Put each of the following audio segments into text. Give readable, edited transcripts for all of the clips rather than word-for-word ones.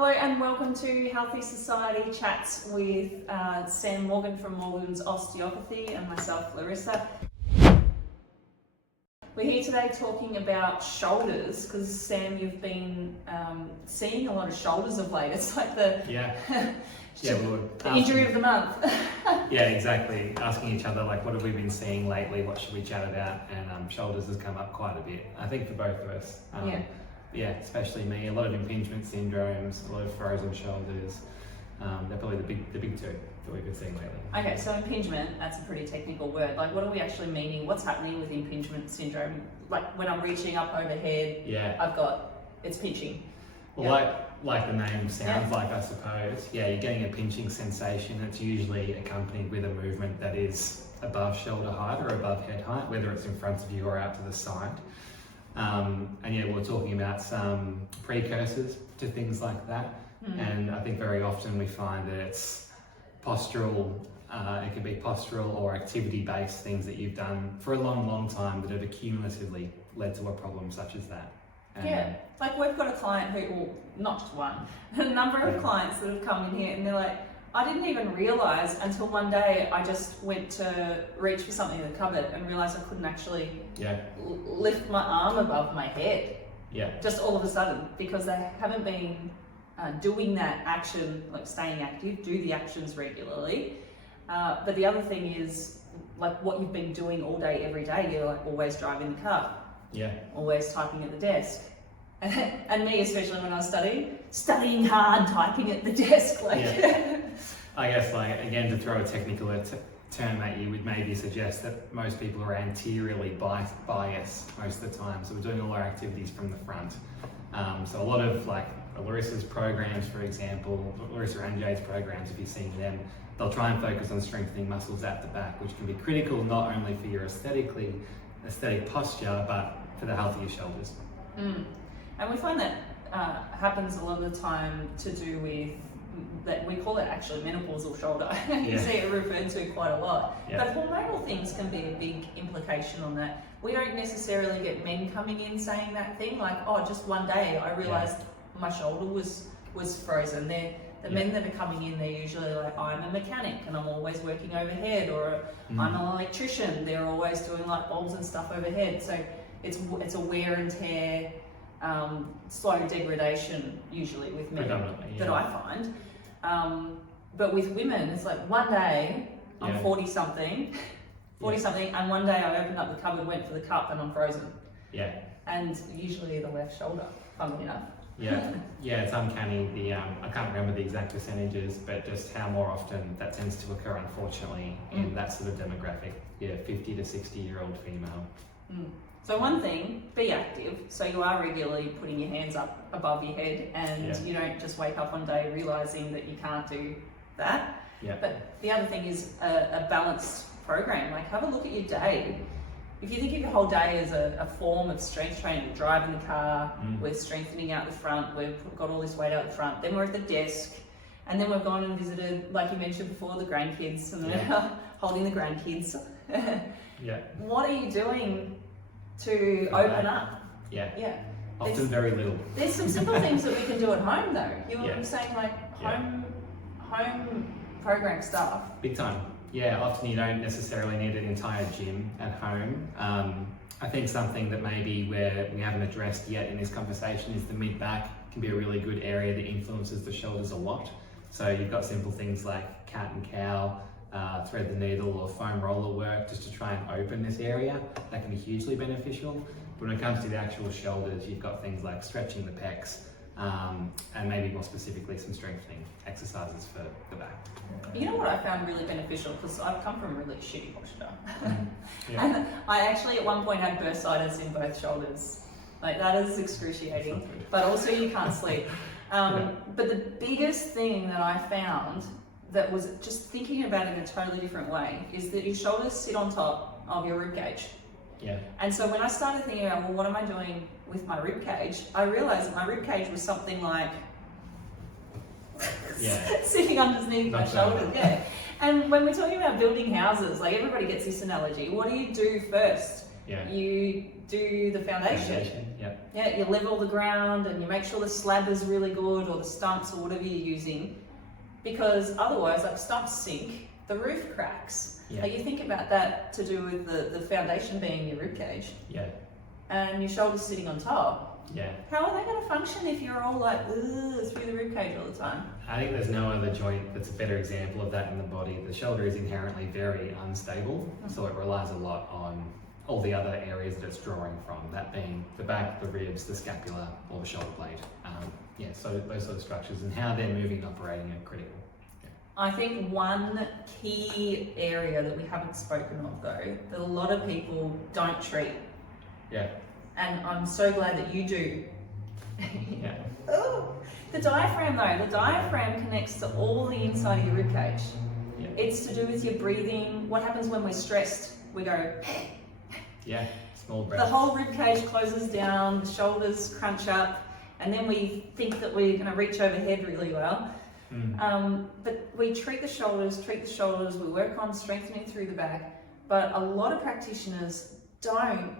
Hello and welcome to Healthy Society Chats with Sam Morgan from Morgan's Osteopathy and myself, Larissa. We're here today talking about shoulders because Sam, you've been seeing a lot of shoulders of late. It's like the injury of the month. Yeah, exactly. Asking each other like, what have we been seeing lately? What should we chat about? And shoulders has come up quite a bit. I think for both of us. Yeah, especially me. A lot of impingement syndromes, a lot of frozen shoulders. They're probably the big two that we've been seeing lately. Okay, so impingement, that's a pretty technical word. Like, what are we actually meaning? What's happening with impingement syndrome? Like, when I'm reaching up overhead, it's pinching. Well, like the name sounds like, I suppose. Yeah, you're getting a pinching sensation. It's usually accompanied with a movement that is above shoulder height or above head height, whether it's in front of you or out to the side. And yeah, we're talking about some precursors to things like that. And I think very often we find that it's postural, it can be postural or activity-based things that you've done for a long time that have accumulatively led to a problem such as that. Like we've got a client who, well, not just one, a number of clients that have come in here and they're like, I didn't even realise until one day I just went to reach for something in the cupboard and realised I couldn't actually lift my arm above my head. Just all of a sudden, because they haven't been doing that action, like staying active, do the actions regularly. But the other thing is, like what you've been doing all day, every day, you're like always driving the car. Always typing at the desk. And me, especially when I was studying hard, typing at the desk. I guess, like, again, to throw a technical term at you, would maybe suggest that most people are anteriorly biased most of the time. So we're doing all our activities from the front. So a lot of like Larissa's programs, for example, Larissa and Jade's programs, if you've seen them, they'll try and focus on strengthening muscles at the back, which can be critical not only for your aesthetic posture, but for the healthier shoulders. And we find that happens a lot of the time to do with, that we call it actually menopausal shoulder. You see it referred to quite a lot. But hormonal things can be a big implication on that. We don't necessarily get men coming in saying that thing, like, oh, just one day I realised my shoulder was frozen. The men that are coming in, they're usually like, I'm a mechanic and I'm always working overhead, or I'm an electrician, they're always doing light bulbs and stuff overhead. So it's a wear and tear, slow degradation usually with men that I find. But with women, it's like one day I'm 40 something, and one day I opened up the cupboard, went for the cup, and I'm frozen. And usually the left shoulder, funnily enough. It's uncanny. I can't remember the exact percentages, but just how more often that tends to occur, unfortunately, in that sort of demographic. 50 to 60-year-old female. So one thing, be active. So you are regularly putting your hands up above your head, and you don't just wake up one day realising that you can't do that. But the other thing is a balanced program. Like, have a look at your day. If you think of your whole day as a form of strength training, we're driving the car, we're strengthening out the front, we've got all this weight out the front, then we're at the desk, and then we've gone and visited, like you mentioned before, the grandkids, and we're holding the grandkids. What are you doing to open up? Often very little. There's some simple things that we can do at home though. You know what I'm saying? Like home program stuff. Big time. Often you don't necessarily need an entire gym at home. I think something that maybe we haven't addressed yet in this conversation is the mid-back can be a really good area that influences the shoulders a lot. So you've got simple things like cat and cow, thread the needle or foam roller work just to try and open this area. That can be hugely beneficial. But when it comes to the actual shoulders, you've got things like stretching the pecs, and maybe more specifically some strengthening exercises for the back. You know what I found really beneficial, because I've come from really shitty posture. And I actually at one point had bursitis in both shoulders. Like, that is excruciating, but also you can't sleep. But the biggest thing that I found that was just thinking about it in a totally different way is that your shoulders sit on top of your rib cage. And so when I started thinking about, well, what am I doing with my rib cage? I realized that my rib cage was something like sitting underneath my shoulders. And when we're talking about building houses, like everybody gets this analogy. What do you do first? you do the foundation. Yeah, you level the ground and you make sure the slab is really good, or the stumps, or whatever you're using, because otherwise, like, stumps sink, the roof cracks. Like, you think about that to do with the foundation being your rib cage. And your shoulders sitting on top. How are they going to function if you're all like through the rib cage all the time? I think there's no other joint that's a better example of that in the body. The shoulder is inherently very unstable, so it relies a lot on all the other areas that it's drawing from, that being the back, the ribs, the scapula, or the shoulder blade. So those sort of structures and how they're moving and operating are critical. I think one key area that we haven't spoken of, though, that a lot of people don't treat. And I'm so glad that you do. The diaphragm, though. The diaphragm connects to all the inside of your rib cage. It's to do with your breathing. What happens when we're stressed? We go. Small breath. The whole rib cage closes down, the shoulders crunch up, and then we think that we're going to reach overhead really well. But we treat the shoulders, we work on strengthening through the back, but a lot of practitioners don't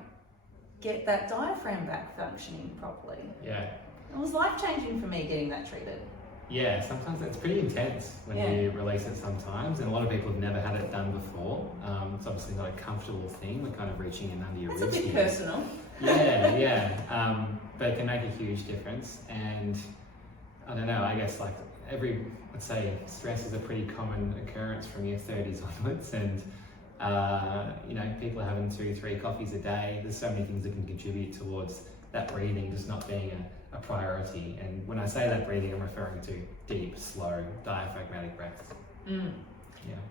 get that diaphragm back functioning properly. It was life-changing for me getting that treated. Sometimes it's pretty intense when you release it sometimes, and a lot of people have never had it done before. It's obviously not a comfortable thing. We're kind of reaching in under your ribs. It's a bit personal. But it can make a huge difference. And I don't know, I guess like let's say stress is a pretty common occurrence from your 30s onwards, and people are having 2-3 coffees a day. There's so many things that can contribute towards that breathing just not being a priority. And when I say that breathing, I'm referring to deep, slow, diaphragmatic breaths.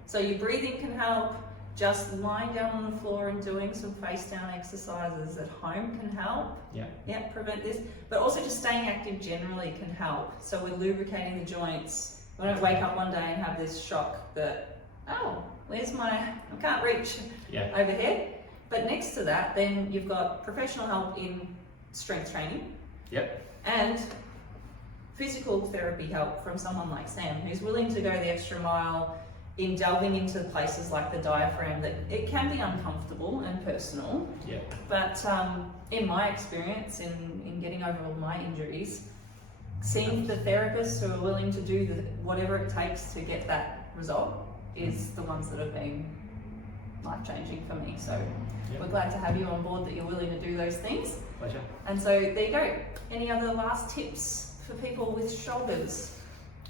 So your breathing can help. Just lying down on the floor and doing some face down exercises at home can help. Prevent this. But also just staying active generally can help. So we're lubricating the joints. We don't wake up one day and have this shock that, I can't reach overhead. But next to that, then you've got professional help in strength training. And physical therapy help from someone like Sam, who's willing to go the extra mile in delving into places like the diaphragm, that it can be uncomfortable and personal. But in my experience, in getting over all my injuries, seeing the therapists who are willing to do whatever it takes to get that result is the ones that have been life-changing for me. So we're glad to have you on board, that you're willing to do those things. Pleasure. And so there you go. Any other last tips for people with shoulders?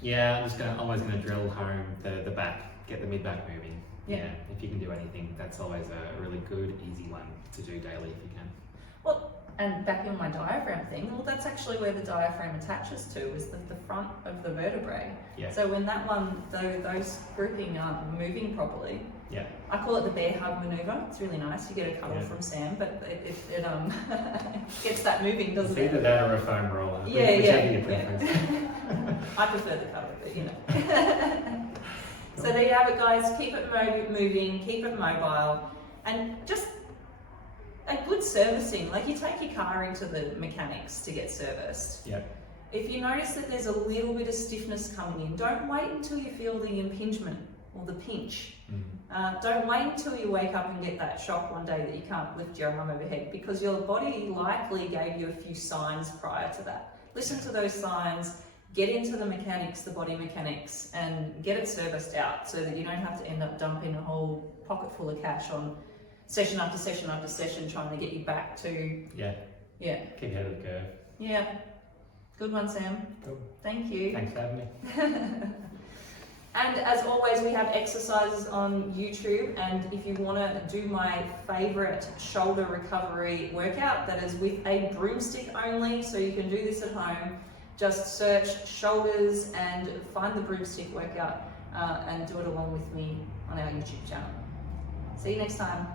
I'm always going to drill home the back, get the mid-back moving. If you can do anything, that's always a really good, easy one to do daily if you can. Well, and back in my diaphragm thing, that's actually where the diaphragm attaches to, is the front of the vertebrae. So when that one, those grouping aren't moving properly, I call it the bear hug maneuver. It's really nice. You get a cuddle from Sam, but it gets that moving, doesn't it? It's either that or a foam roller. Your preference. I prefer the cuddle, but So there you have it, guys. Keep it moving, keep it mobile, and just a good servicing. Like, you take your car into the mechanics to get serviced. If you notice that there's a little bit of stiffness coming in, don't wait until you feel the impingement or the pinch. Don't wait until you wake up and get that shock one day that you can't lift your arm overhead, because your body likely gave you a few signs prior to that. Listen to those signs, get into the mechanics, the body mechanics, and get it serviced out so that you don't have to end up dumping a whole pocket full of cash on session after session after session trying to get you back to... Keep ahead of the curve. Good one, Sam. Cool. Thank you. Thanks for having me. And as always, we have exercises on YouTube, and if you want to do my favorite shoulder recovery workout, that is with a broomstick only, so you can do this at home, just search shoulders and find the broomstick workout and do it along with me on our YouTube channel. See you next time.